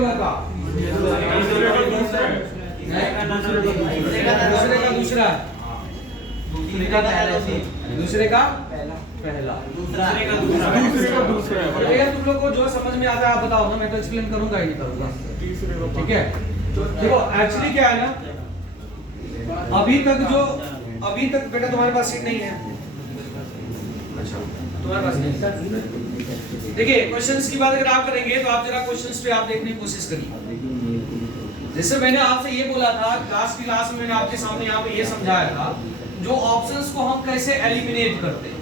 होगा का दूसरे का पहला तुम लोग को जो समझ में आता है आप बताओ ना, मैं तो एक्सप्लेन करूंगा ही नहीं करूंगा, ठीक है। देखो एक्चुअली क्या है ना, अभी तक बेटा तुम्हारे पास सीट नहीं है। अच्छा तुम्हारे पास नहीं। देखिए क्वेश्चंस की बात अगर आप करेंगे तो आप जरा क्वेश्चंस पे आप देखने की कोशिश करिए। जैसे मैंने आपसे ये बोला था क्लास में मैंने आपके सामने यहाँ पे ये समझाया था, जो ऑप्शंस को हम कैसे एलिमिनेट करते हैं।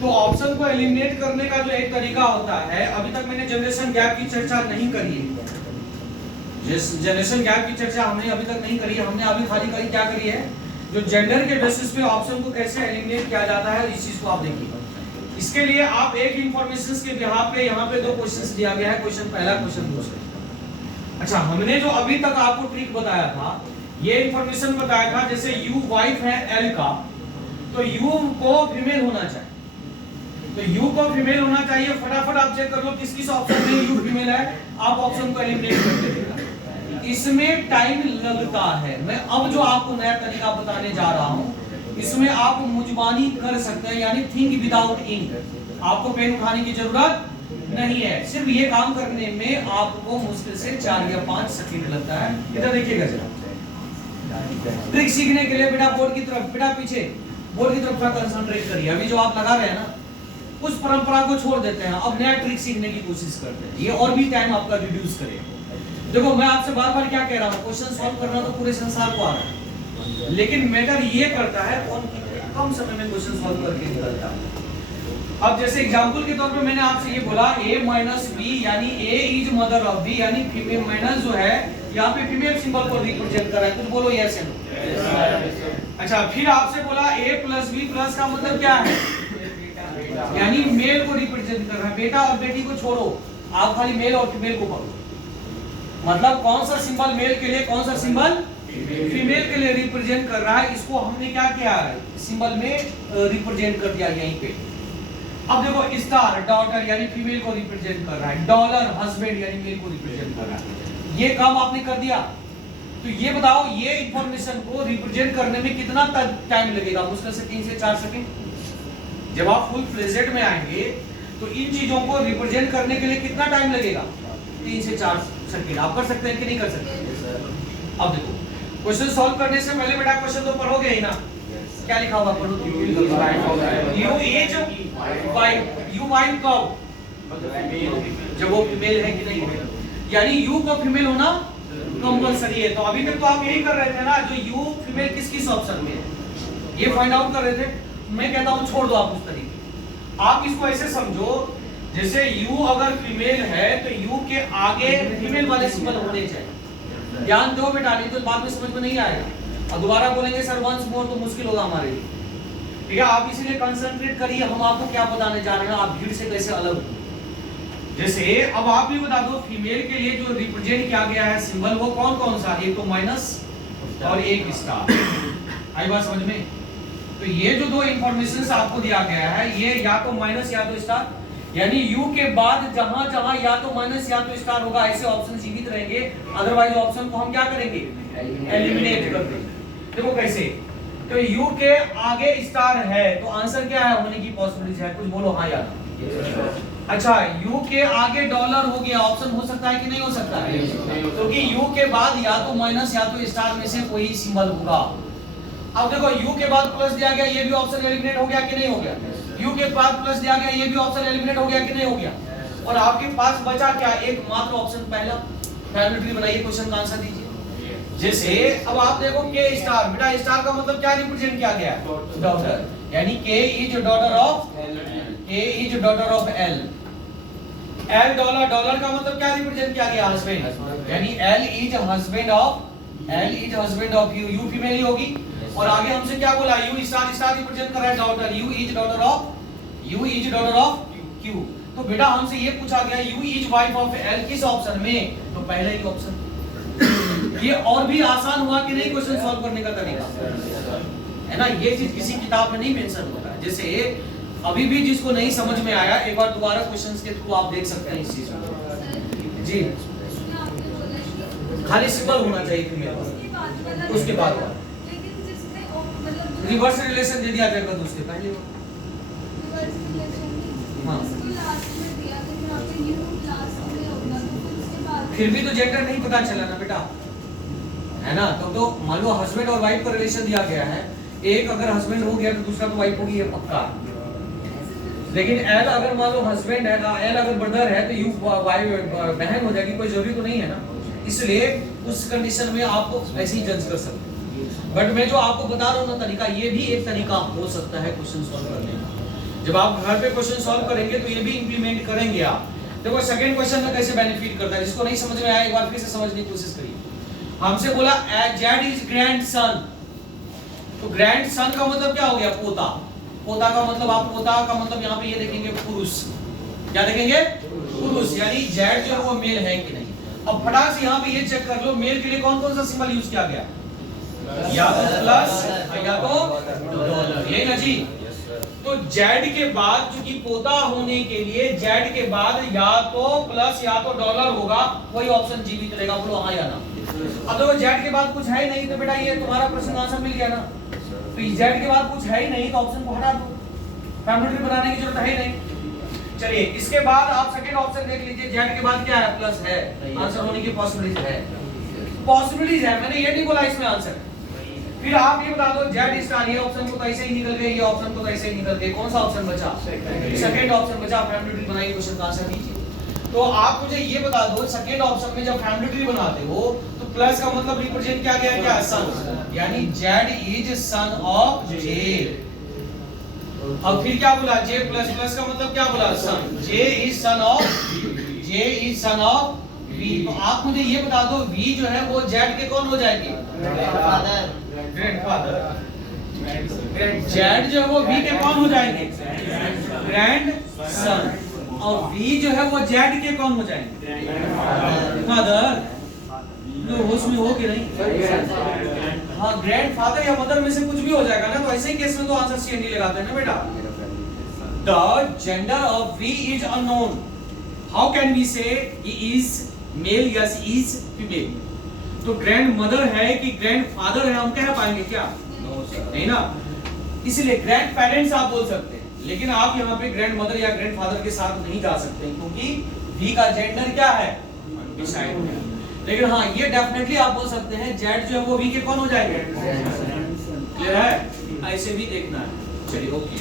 तो ऑप्शन को एलिमिनेट करने का जो एक तरीका होता है, अभी तक मैंने जनरेशन गैप की चर्चा नहीं करी है। जनरेशन गैप की चर्चा हमने अभी तक नहीं करी है। हमने अभी खाली करी क्या करी है, जो जेंडर के बेसिस पे ऑप्शन को कैसे एलिमिनेट किया जाता है, इस चीज को आप देखिए। इसके लिए आप एक इंफॉर्मेशन के बिहाफ पे यहाँ पे दो क्वेश्चन दिया गया है, क्वेश्चन पहला, क्वेश्चन दूसरा। अच्छा हमने जो अभी तक आपको ट्रिक बताया था, ये इंफॉर्मेशन बताया था, जैसे यू वाइफ है एल का, तो यू को फीमेल होना चाहिए, तो यू को फीमेल होना चाहिए। फटाफट आप चेक कर लो किस किस ऑप्शन में यू फीमेल है, आप ऑप्शन को एलिमिनेट कर दीजिएगा। इसमें टाइम लगता है। मैं अब जो आपको नया तरीका बताने जा रहा हूं, इसमें आप मुजबानी कर सकते हैं, यानी थिंक विदाउट इंक। आपको पेन उठाने की जरूरत नहीं है। सिर्फ ये काम करने में आपको मुश्किल से 4 या 5 सेकंड लगता है। इधर देखिएगा जरा, ट्रिक सीखने के लिए बेटा बोर्ड की तरफ, बेटा पीछे बोर्ड की तरफ कंसंट्रेट करिए। अभी जो आप लगा रहे हैं ना, उस परंपरा को छोड़ देते हैं, अब नया ट्रिक सीखने की कोशिश करते हैं। ये और भी टाइम आपका रिड्यूस करेगा। देखो मैं आपसे बार बार क्या कह रहा हूँ, क्वेश्चन सॉल्व करना तो पूरे संसार को आ रहा है, लेकिन मैटर ये करता है कौन कम समय में क्वेश्चन सॉल्व करके निकलता है। अब जैसे एग्जांपल के तौर पे मैंने आपसे ये बोला a माइनस बी, यानी a is mother of b, यानी फीमेल माइनस जो है यहाँ पे फीमेल सिंबल को रिप्रेजेंट कर रहा है। कुछ बोलो यस या नो। अच्छा फिर आपसे बोला a प्लस b प्लस का मतलब क्या है, यानी मेल को रिप्रेजेंट कर रहा है। बेटा और बेटी को छोड़ो, आप खाली मेल और फीमेल को पढ़ो। मतलब कौन सा सिंबल मेल के लिए, कौन सा सिंबल फीमेल के लिए रिप्रेजेंट कर रहा है, इसको हमने क्या किया है, सिंबल में रिप्रेजेंट कर दिया यहीं पे। अब देखो स्टार डॉटर यानी फीमेल को रिप्रेजेंट कर रहा है, डॉलर हस्बैंड यानी मेल को रिप्रेजेंट कर रहा है। ये काम आपने कर दिया। तो ये बताओ ये इंफॉर्मेशन को रिप्रेजेंट करने में कितना टाइम लगेगा, मुश्किल से 3 से 4 सेकंड। जब आप फुल फ्लेजेड में आएंगे तो इन चीजों को रिप्रेजेंट करने के लिए कितना टाइम लगेगा, 3 से 4 सेकंड। आप कर सकते हैं कि नहीं कर सकते। अब देखो क्वेश्चन सॉल्व करने से पहले बेटा क्वेश्चन तो पढ़ोगे ही ना, क्या लिखा होगा पढ़ो। You is wife, you wife कब, जब वो फीमेल है कि नहीं, यानी यू को फीमेल होना कंपलसरी है। तो अभी तक तो आप यही कर रहे थे ना, जो यू फीमेल किस किस ऑप्शन में है ये फाइंड आउट कर रहे थे। मैं कहता हूं छोड़ दो आप उस तरीके, आप इसको ऐसे समझो जैसे यू अगर फीमेल है तो यू के आगे फीमेल वाले सिंबल होने चाहिए। ध्यान दो बेटा, नहीं तो बाद में समझ में नहीं आएगा और दोबारा बोलेंगे सर वंस मोर तो मुश्किल होगा हमारे लिए। ठीक है, आप इसीलिए कंसंट्रेट करिए, हम आपको क्या बताने जा रहे हैं, आप भीड़ से कैसे अलग हो। जैसे अब आप भी बता दो फीमेल के लिए जो रिप्रेजेंट किया गया है सिंबल वो कौन कौन सा, एक तो माइनस और एक स्टार। आई बात समझ में। तो ये जो दो इंफॉर्मेशन आपको दिया गया है, ये या तो माइनस या तो स्टार, यानी यू के बाद जहां जहां या तो माइनस या तो स्टार होगा ऐसे ऑप्शन जीवित रहेंगे, अदरवाइज ऑप्शन को हम क्या करेंगे, एलिमिनेट कर देंगे। देखो कैसे, तो यू के आगे स्टार है तो आंसर क्या है, होने की पॉसिबिलिटी है, कुछ बोलो हाँ या ना। अच्छा यू के आगे डॉलर हो गया, ऑप्शन हो सकता है कि नहीं हो सकता है, क्योंकि यू के बाद या तो माइनस या तो स्टार में से कोई सिंबल होगा। अब देखो यू के बाद प्लस दिया गया, ये भी ऑप्शन एलिमिनेट हो गया कि नहीं हो गया। यू के बाद प्लस दिया गया, ये भी ऑप्शन एलिमिनेट हो गया कि नहीं हो गया। और आपके पास बचा क्या, एक मात्र ऑप्शन, पहला पैरामीटर बनाइए, क्वेश्चन का आंसर दीजिए। जैसे अब आप देखो के स्टार, बेटा स्टार का मतलब क्या रिप्रेजेंट किया गया, डॉटर, यानी K is daughter of L. L daughter, daughter का मतलब क्या रिप्रेजेंट किया गया, हस्बैंड, यानी L is husband of U, U female ही होगी। और आगे हमसे क्या बोला, यू स्टार, स्टार रिप्रेजेंट कर रहा है daughter, you is daughter of Q. तो बेटा हमसे ये पूछा गया you is wife of L, किस ऑप्शन में, तो पहला ही ऑप्शन। ये और भी आसान हुआ कि नहीं क्वेश्चन सॉल्व करने का तरीका, है ना। ये चीज किसी किताब में नहीं मेंशन होता है। जैसे अभी भी जिसको नहीं समझ में आया, एक बार दोबारा क्वेश्चंस के थ्रू आप देख सकते हैं इस चीज को। जी खाली सिंबल होना चाहिए फीमेल, उसके बाद रिवर्स रिलेशन दे दिया जाएगा तो उसके पहले हाँ, फिर भी तो जेंडर नहीं पता चला ना बेटा, है ना। तो मान लो हस्बैंड और वाइफ का रिलेशन दिया गया है, एक अगर हस्बैंड हो गया तो दूसरा तो वाइफ होगी, ये पक्का। लेकिन एल अगर मान लो हस्बैंड है, एल अगर ब्रदर है तो यू वाइफ बहन हो जाएगी, कोई जरूरी तो नहीं है ना। इसलिए उस कंडीशन में आप ऐसे ही जज कर सकते हैं। बट मैं जो आपको बता रहा हूँ ना तरीका, ये भी एक तरीका हो सकता है क्वेश्चन सॉल्व करने का। जब आप घर पे क्वेश्चन सॉल्व करेंगे तो ये भी इंप्लीमेंट करेंगे आप। देखो सेकंड क्वेश्चन में कैसे बेनिफिट करता है, जिसको नहीं समझ में आया एक बार फिर से समझने की कोशिश करिए। हमसे बोला जेड इज ग्रैंडसन, तो ग्रैंडसन का मतलब क्या हो गया, पोता। पोता का मतलब, आप पोता का मतलब यहाँ पे ये देखेंगे पुरुष, क्या देखेंगे, पुरुष, यानी जेड जो है वो मेल है कि नहीं। अब फटाक से यहाँ पे ये चेक कर लो, मेल के लिए कौन कौन सा सिंबल यूज किया गया, या तो प्लस या तो डॉलर, यही ना जी। तो जेड के बाद, चूंकि पोता होने के लिए जेड के बाद या तो प्लस या तो डॉलर होगा, वही ऑप्शन जीवित रहेगा। बोलो हाँ या ना। अब देखो जेड के बाद कुछ है ही नहीं, तो बेटा ये तुम्हारा प्रश्न आंसर मिल गया ना। तो जेड के बाद कुछ है ही नहीं तो ऑप्शन को हटा दो, फैमिली ट्री बनाने की जरूरत है ही नहीं। चलिए इसके बाद आप सेकंड ऑप्शन देख लीजिए, जेड के बाद क्या है, प्लस है, आंसर होने की पॉसिबिलिटीज है, पॉसिबिलिटीज है, मैंने ये नहीं बोला इसमें आंसर। फिर आप ये बता दो जेड स्टार, ये ऑप्शन तो ऐसे ही निकल गए, ये ऑप्शन तो ऐसे ही निकल गए, कौन सा ऑप्शन बचा, सेकंड ऑप्शन बचा। फैमिली ट्री बनाइए, क्वेश्चन का आंसर दीजिए। तो आप मुझे ये बता दो, सेकंड ऑप्शन में जब फैमिली ट्री बनाते हो तो प्लस का मतलब रिप्रेजेंट क्या गया, क्या सन, यानी जेड इज सन ऑफ जे। अब फिर क्या बोला, जे प्लस, प्लस का मतलब क्या बोला, son, J is son of, J is son of V. तो आप मुझे ये बता दो वी जो है वो जेड के कौन हो जाएगी, ग्रैंडफादर। जेड जो है वो वी के कौन हो जाएंगे, ग्रैंड सन, और वी जो है वो जेड के कौन हो जाएंगे, फादर। तो होश में हो कि नहीं, हाँ ग्रैंड फादर या मदर में से कुछ भी हो जाएगा ना। तो ऐसे ही केस में तो आंसर सी एन डी लगाते हैं ना बेटा। The gender of we is unknown, how can we say he is male या शी इज फीमेल। तो ग्रैंड मदर है कि ग्रैंड फादर है, हम कह पाएंगे क्या, नहीं ना। इसलिए ग्रैंड पेरेंट्स आप बोल सकते हैं, लेकिन आप यहाँ पे ग्रैंड मदर या ग्रैंड फादर के साथ नहीं जा सकते, क्योंकि वी का जेंडर क्या है, डिसाइड है। लेकिन हाँ ये डेफिनेटली आप बोल सकते हैं जेड जो है वो वी के कौन हो जाएंगे, क्लियर है, ऐसे भी देखना है। चलिए ओके।